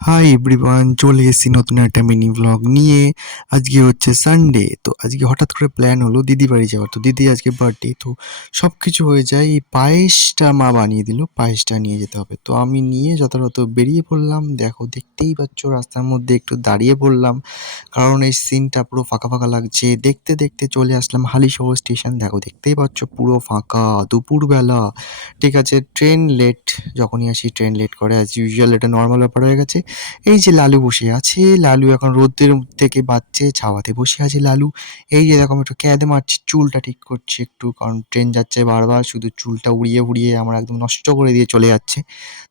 Hi everyone, চলে এসেছি নতুন একটা মিনি ভ্লগ নিয়ে। আজকে হচ্ছে সানডে, তো আজকে হঠাৎ করে প্ল্যান হলো দিদি বাড়ি যাওয়ার। তো দিদি আজকে বার্থডে, তো সব কিছু হয়ে যায়। এই পায়েসটা মা বানিয়ে দিল, পায়েসটা নিয়ে যেতে হবে। তো আমি নিয়ে যথাযথ বেরিয়ে পড়লাম। দেখো, দেখতেই পাচ্ছ রাস্তার মধ্যে একটু দাঁড়িয়ে পড়লাম, কারণ এই সিনটা পুরো ফাঁকা ফাঁকা লাগছে। দেখতে দেখতে চলে আসলাম হালিশহর স্টেশন। দেখো, দেখতেই পাচ্ছ পুরো ফাঁকা, দুপুরবেলা। ঠিক আছে, ট্রেন লেট। যখনই আসি ট্রেন লেট করে, অ্যাজ ইউজুয়াল, এটা নর্মাল ব্যাপার হয়ে গেছে। এই যে লালু বসে আছে, লালু এখন রোদ্রের থেকে বাঁচছে, ছাওয়াতে বসে আছে লালু। এই যে এরকম একটু ক্যাদ মারছে, চুলটা ঠিক করছে একটু, কারণ ট্রেন যাচ্ছে বারবার, শুধু চুলটা উড়িয়ে উড়িয়ে আমার একদম নষ্ট করে দিয়ে চলে যাচ্ছে।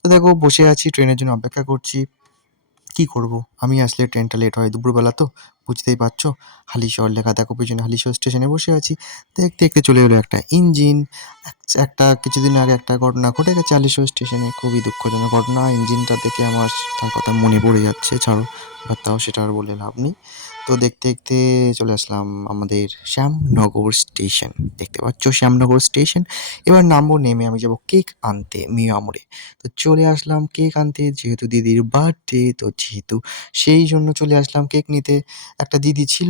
তো দেখো, বসে আছি, ট্রেনের জন্য অপেক্ষা করছি। কি করব? আমি আসলে ট্রেনটা লেট হয় দুপুরবেলা, তো বুঝতেই পারছো। হালিশহর লেখা দেখো পেছনে, হালিশহর স্টেশনে বসে আছি। দেখতে দেখতে চলে এলো একটা ইঞ্জিন। একটা কিছুদিন আগে একটা ঘটনা ঘটে গেছে হালিশহর স্টেশনে, খুবই দুঃখজনক ঘটনা। ইঞ্জিনটা দেখে আমার তার কথা মনে পড়ে যাচ্ছে, ছাড়ো, বাদ দাও, সেটা আর বলে লাভ নেই। তো দেখতে দেখতে চলে আসলাম আমাদের শ্যামনগর স্টেশন। দেখতে পাচ্ছ শ্যামনগর স্টেশন। এবার নামবো, নেমে আমি যাব কেক আনতে মিয়ামরে। তো চলে আসলাম কেক আনতে, যেহেতু দিদির বার্থডে, তো যেহেতু সেই জন্য চলে আসলাম কেক নিতে। একটা দিদি ছিল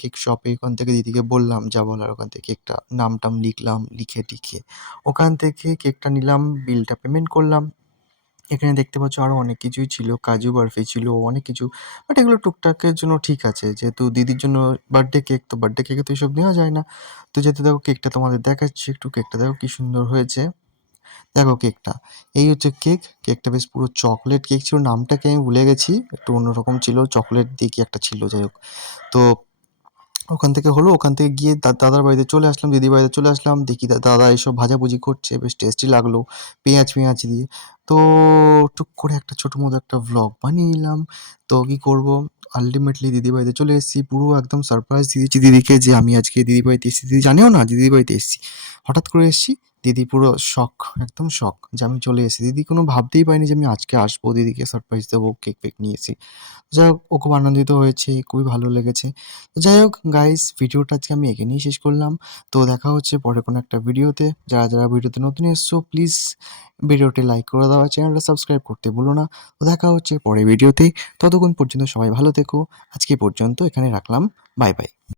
কেক শপে, ওখান থেকে দিদিকে বললাম যা বলার, ওখান থেকে কেকটা নাম টাম লিখলাম, লিখে টিখে ওখান থেকে কেকটা নিলাম, বিলটা পেমেন্ট করলাম। এখানে দেখতে পাচ্ছ আরো অনেক কিছুই ছিল, কাজু বরফি ছিল, অনেক কিছু। বাট এগুলো টুকটাকের জন্য ঠিক আছে, যেহেতু দিদির জন্য বার্থডে কেক, তো বার্থডে কেকে তো এসব নেওয়া যায় না। তো যেহেতু দেখো কেকটা তোমাদের দেখাচ্ছি একটু, কেকটা দেখো কি সুন্দর হয়েছে। দেখো কেকটা, এই হচ্ছে কেক। কেকটা বেশ পুরো চকলেট কেক ছিল, নামটাকে আমি ভুলে গেছি, একটু অন্যরকম ছিল, চকলেট দিয়ে কি একটা ছিল, যাই হোক। তো ওখান থেকে হলো, ওখান থেকে গিয়ে দাদার বাড়িতে চলে আসলাম, দিদির বাড়িতে চলে আসলাম। দেখি দাদা এইসব ভাজাভুজি করছে, বেশ টেস্টি লাগলো, পেঁয়াজ পেঁয়াজ দিয়ে। তো টুক করে একটা ছোটো মতো একটা ভ্লগ বানিয়ে নিলাম। তো কী করবো, আলটিমেটলি দিদির বাড়িতে চলে এসেছি। পুরো একদম সারপ্রাইজ দিয়েছি দিদিকে যে আমি আজকে দিদির বাড়িতে এসেছি। দিদি জানেও না দিদির বাড়িতে এসেছি, হঠাৎ করে এসেছি। দিদি পুরো শখ, একদম শখ যে আমি চলে এসেছি। দিদি কোনো ভাবতেই পারেনি যে আমি আজকে আসবো, দিদিকে সারপ্রাইজ দেবো, কেক ফেক নিয়েছি। যাই হোক, ও খুব আনন্দিত হয়েছে, খুবই ভালো লেগেছে। তো যাই হোক গাইস, ভিডিওটা আজকে আমি এখানেই শেষ করলাম। তো দেখা হচ্ছে পরে কোনো একটা ভিডিওতে। যারা যারা ভিডিওতে নতুন এসছো, প্লিজ ভিডিওটি লাইক করে দাও, আর চ্যানেলটা সাবস্ক্রাইব করতে ভুলো না। তো দেখা হচ্ছে পরে ভিডিওতে। ততক্ষণ পর্যন্ত সবাই ভালো থেকো। আজকে পর্যন্ত এখানে রাখলাম। Bye bye.